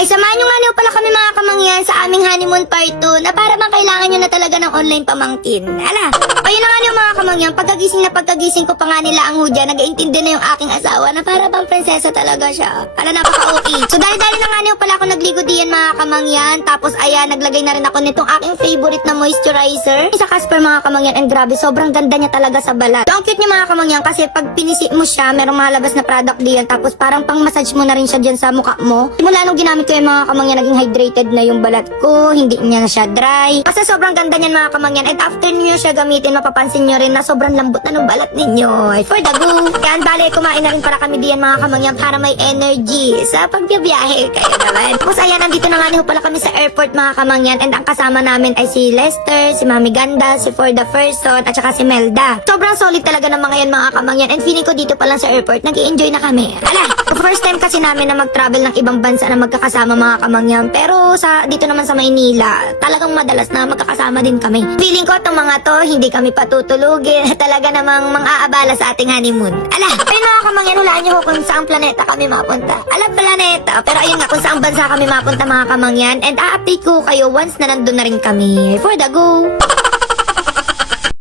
Ay, samahan nyo nga niyo pala kami mga kamangyan sa aming honeymoon part 2 na para bang kailangan nyo na talaga ng online pamangkin. Ala, ayun na nga niyo mga kamangyan, pagkagising ko pa nga nila ang hudya, nag-iintindi na yung aking asawa na para bang prinsesa talaga siya. Ala, napaka-okay. So dali-dali na nga niyo pala ako nagligo diyan mga kamangyan. Tapos ayan, naglagay na rin ako nitong aking favorite na moisturizer. Sa Casper mga kamangyan, and grabe, sobrang ganda niya talaga sa balat. So ang cute niya mga kamangyan kasi pag pinisi mo siya, merong malabas na product diyan. Tapos parang pang-massage mo na rin siya dyan sa mukha mo. Simula nung ginamit ko yung mga kamangyan, naging hydrated na yung balat ko, hindi niya na siya dry. Kasi sobrang ganda niyan mga kamangyan. And after niyo siya gamitin, mapapansin niyo rin na sobrang lambot na ng balat ninyo. For the go! Yan, bale, kumain na rin para kami diyan mga kamangyan para may energy sa pagbibiyahe kayo naman. Tapos ayan, nandito na nga niyo pala kami sa airport mga kamangyan. And ang kasama namin ay si Lester, si Mami Ganda, si For the Person, at saka si Melda. Sobrang solid talaga ng mga yan mga kamangyan. And feeling ko dito pa lang sa airport, nag-i-enjoy na kami. Ala, first time kasi namin na mag-travel ng ibang bansa na magkakasama mga kamangyan. Pero dito naman sa Maynila, talagang madalas na magkakasama din kami. Feeling ko itong mga to, hindi kami patutulugin. Talaga namang mang-aabala sa ating honeymoon. Ala, ayun mga kamangyan, hulaan niyo kung saang planeta kami mapunta. Ala, planeta. Pero ayun nga, kung saang bansa kami mapunta mga kamangyan. And a-update ko kayo once na nandun na rin kami. For the go!